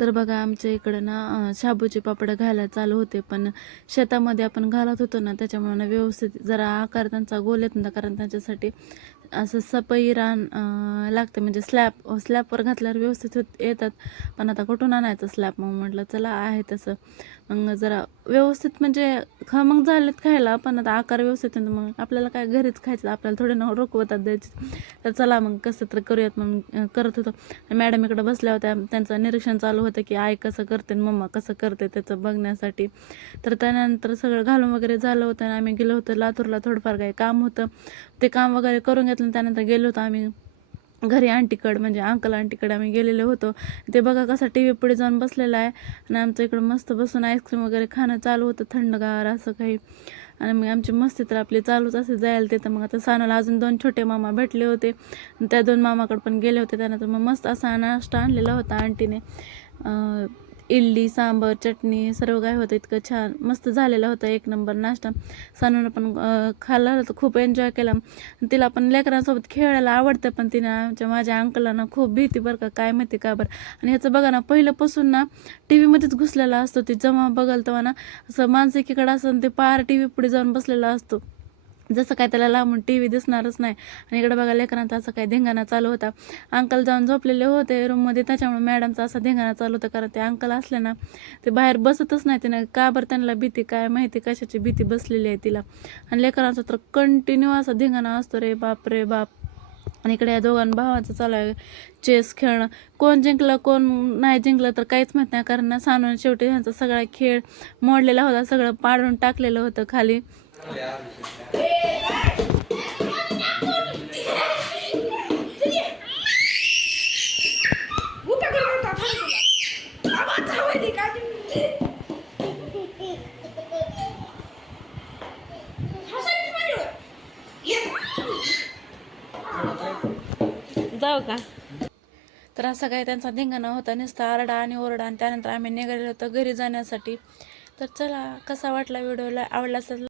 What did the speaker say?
तर बघा आमच्या इकडं ना शाबूचे पापड घालायला चालू होते, पण शेतामध्ये आपण घालत होतो ना त्याच्यामुळे ना व्यवस्थित जरा आकार त्यांचा गोल येत नव्हता, कारण त्यांच्यासाठी असं सपई रान लागते, म्हणजे स्लॅबवर घातल्यावर व्यवस्थित येतात. पण आता कुठून आणायचं स्लॅब, मग म्हटलं चला आहे तसं मग जरा व्यवस्थित म्हणजे खमंग झालेत खायला, पण आता आकार व्यवस्थित येतो. मग आपल्याला काय घरीच खायचं, आपल्याला थोडे ना रोखवतात द्यायचे, तर चला मग कसं तर करूयात. मग करत होतो. मॅडम इकडं बसल्या होत्या, त्यांचं निरीक्षण चालू होतं की आई कसं करते मम्मा कसं करते त्याचं बघण्यासाठी. तर त्यानंतर सगळं घालून वगैरे झालं होतं आणि आम्ही गेलो होतो लातूरला, थोडंफार काही काम होतं, ते काम वगैरे करून घेतलं. त्यानंतर गेलो होतो आम्ही घरी आंटीकडं, म्हणजे अंकल आंटीकडे आम्ही गेलेलो होतो. ते बघा कसा टी व्ही पुढे जाऊन बसलेला आहे आणि आमचं इकडं मस्त बसून आईस्क्रीम वगैरे खाणं चालू होतं, थंडगार असं काही. आणि मग आमची मस्ती तर आपली चालूच असे जायला ते. तर मग आता सानूला अजून 2 छोटे मामा भेटले होते, त्या 2 मामाकडे पण गेले होते. त्यानंतर मग मस्त असा नाश्ता आणलेला होता आंटीने, इडली सांबर चटणी सर्व काय होतं, इतकं छान मस्त झालेला होता, एक नंबर नाश्ता. सानूनं पण खाल्ला होता, खूप एन्जॉय केला. तिला पण लेकरांसोबत खेळायला आवडतं, पण तिने माझ्या अंकलांना खूप भीती बरं का, काय माहिती का बरं. आणि ह्याचं बघा ना पहिल्यापासून ना टी व्हीमध्येच घुसलेला असतो, ती जेव्हा बघाल तेव्हा ना असं मानसिकीकडे असं ते पार टी व्ही पुढे जाऊन बसलेला असतो, जसं काय त्याला लांबून टी व्ही दिसणारच नाही. आणि इकडे बघा लेकरांचा असं काय धिंगाणा चालू होता. अंकल जाऊन झोपलेले होते रूममध्ये, त्याच्यामुळे मॅडमचा असा धिंगाणा चालू होता, कारण ते अंकल असले ना ते बाहेर बसतच नाही. तिने का बरं त्यांना भीती, काय माहिती कशाची भीती बसलेली आहे तिला. आणि लेकरांचा तर कंटिन्यू असा धिंगाणा असतो, रे बाप रे बाप. आणि इकडे या दोघांना भावाचं चालू आहे चेस खेळणं. कोण जिंकलं कोण नाही जिंकलं तर काहीच माहीत नाही, कारण ना सानून शेवटी ह्यांचा सगळा खेळ मोडलेला होता, सगळं पाडून टाकलेलं होतं खाली. जाऊ का. तर असा काही त्यांचा धिंगाणा होता, नुसता आरडा आणि ओरडा. आणि त्यानंतर आम्ही निघालेलो होतो घरी जाण्यासाठी. तर चला, कसा वाटला व्हिडिओला, आवडला असेल